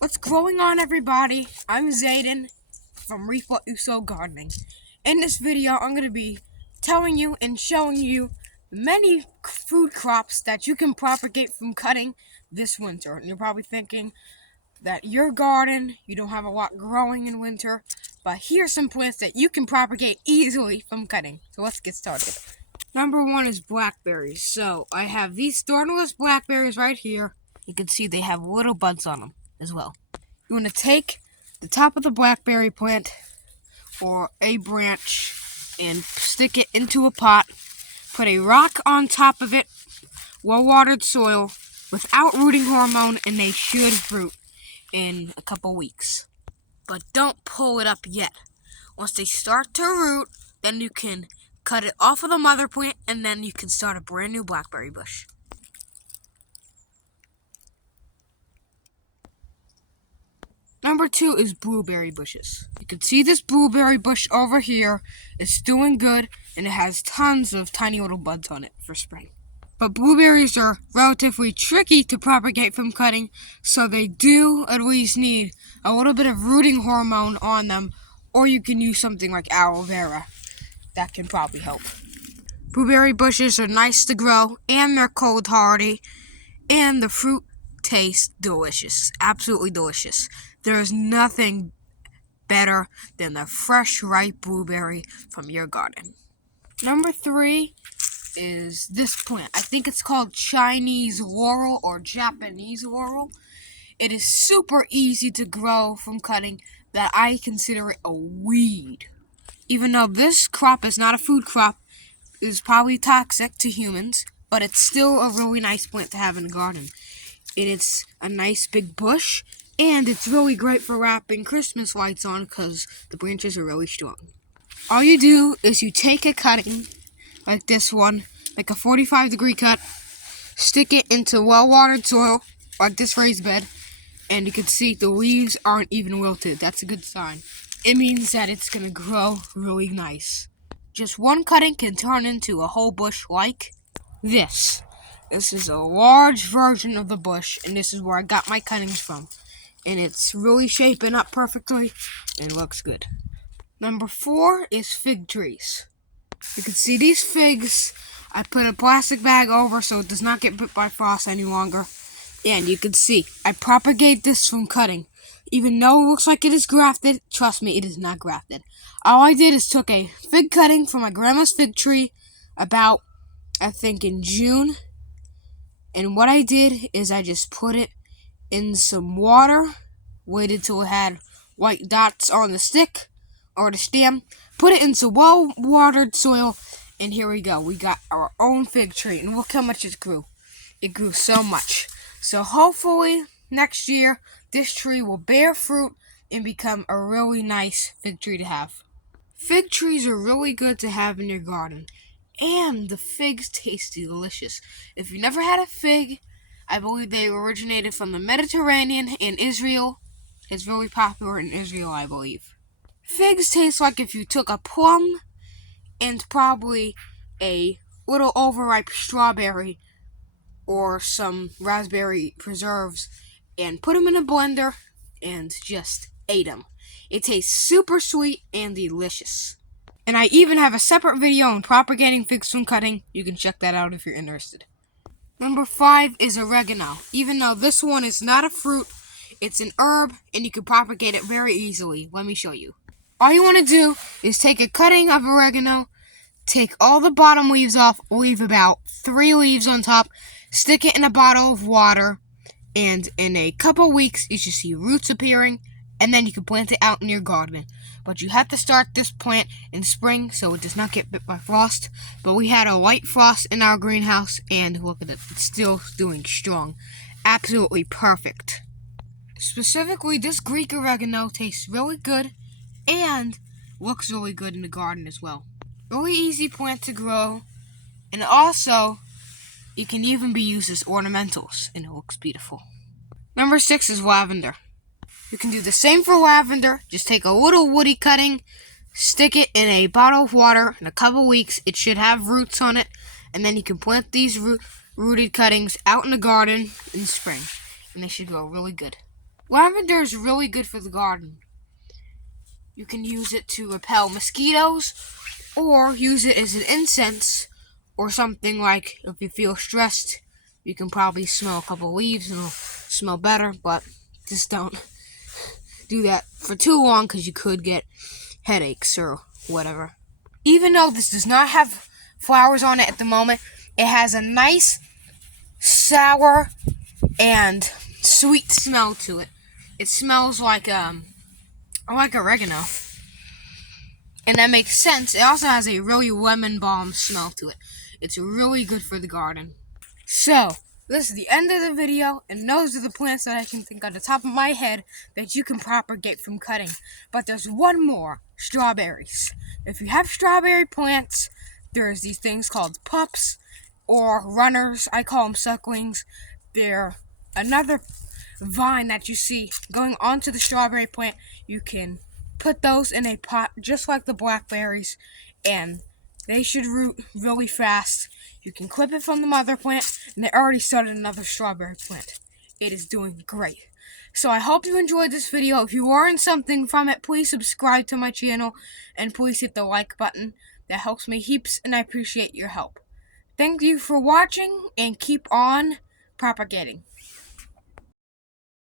What's going on, everybody? I'm Zayden from Reap What You Sow Gardening. In this video, I'm going to be telling you and showing you many food crops that you can propagate from cutting this winter. And you're probably thinking that your garden, you don't have a lot growing in winter, but here's some plants that you can propagate easily from cutting. So let's get started. Number one is blackberries. So I have these thornless blackberries right here. You can see they have little buds on them as well. You want to take the top of the blackberry plant or a branch and stick it into a pot. Put a rock on top of it, well-watered soil, without rooting hormone, and they should root in a couple weeks. But don't pull it up yet. Once they start to root, then you can cut it off of the mother plant, and then you can start a brand new blackberry bush. Number two is blueberry bushes. You can see this blueberry bush over here. It's doing good, and it has tons of tiny little buds on it for spring. But blueberries are relatively tricky to propagate from cutting, so they do at least need a little bit of rooting hormone on them, or you can use something like aloe vera. That can probably help. Blueberry bushes are nice to grow, and they're cold hardy, and the fruit tastes delicious, absolutely delicious. There is nothing better than the fresh, ripe blueberry from your garden. Number three is this plant. I think it's called Chinese laurel or Japanese laurel. It is super easy to grow from cutting that I consider it a weed. Even though this crop is not a food crop, it is probably toxic to humans, but it's still a really nice plant to have in a garden. It's a nice big bush, and it's really great for wrapping Christmas lights on because the branches are really strong. All you do is you take a cutting, like this one, like a 45-degree cut, stick it into well-watered soil, like this raised bed, and you can see the leaves aren't even wilted. That's a good sign. It means that it's going to grow really nice. Just one cutting can turn into a whole bush like this. This is a large version of the bush, and this is where I got my cuttings from. And it's really shaping up perfectly and looks good. Number four is fig trees. You can see these figs. I put a plastic bag over so it does not get bit by frost any longer. And you can see I propagate this from cutting. Even though it looks like it is grafted, trust me, it is not grafted. All I did is took a fig cutting from my grandma's fig tree about, I think, in June. And what I did is I just put it in some water, waited till it had white dots on the stick or the stem, put it into well-watered soil, and here we go. We got our own fig tree, and look how much it grew. It grew so much. So hopefully next year this tree will bear fruit and become a really nice fig tree to have. Fig trees are really good to have in your garden, and the figs taste delicious. If you never had a fig, I believe they originated from the Mediterranean and Israel. It's really popular in Israel, I believe. Figs taste like if you took a plum and probably a little overripe strawberry or some raspberry preserves and put them in a blender and just ate them. It tastes super sweet and delicious. And I even have a separate video on propagating figs from cutting. You can check that out if you're interested. Number five is oregano. Even though this one is not a fruit, it's an herb and you can propagate it very easily. Let me show you. All you want to do is take a cutting of oregano, take all the bottom leaves off, leave about 3 leaves on top, stick it in a bottle of water, and in a couple weeks you should see roots appearing, and then you can plant it out in your garden. But you have to start this plant in spring so it does not get bit by frost. But we had a light frost in our greenhouse, and look at it, it's still doing strong. Absolutely perfect. Specifically, this Greek oregano tastes really good and looks really good in the garden as well. Really easy plant to grow, and also you can even be used as ornamentals, and it looks beautiful. Number 6 is lavender. You can do the same for lavender. Just take a little woody cutting, stick it in a bottle of water. In a couple weeks, it should have roots on it, and then you can plant these rooted cuttings out in the garden in spring, and they should grow really good. Lavender is really good for the garden. You can use it to repel mosquitoes, or use it as an incense, or something like if you feel stressed, you can probably smell a couple leaves and it'll smell better, but just don't do that for too long because you could get headaches or whatever. Even though this does not have flowers on it at the moment, it has a nice sour and sweet smell to it. It smells like oregano. And that makes sense. It also has a really lemon balm smell to it. It's really good for the garden. So, this is the end of the video, and those are the plants that I can think on the top of my head that you can propagate from cutting. But there's one more, strawberries. If you have strawberry plants, there's these things called pups or runners. I call them sucklings. They're another vine that you see going onto the strawberry plant. You can put those in a pot just like the blackberries, and they should root really fast. You can clip it from the mother plant, and they already started another strawberry plant. It is doing great. So I hope you enjoyed this video. If you learned something from it, please subscribe to my channel, and please hit the like button. That helps me heaps, and I appreciate your help. Thank you for watching, and keep on propagating.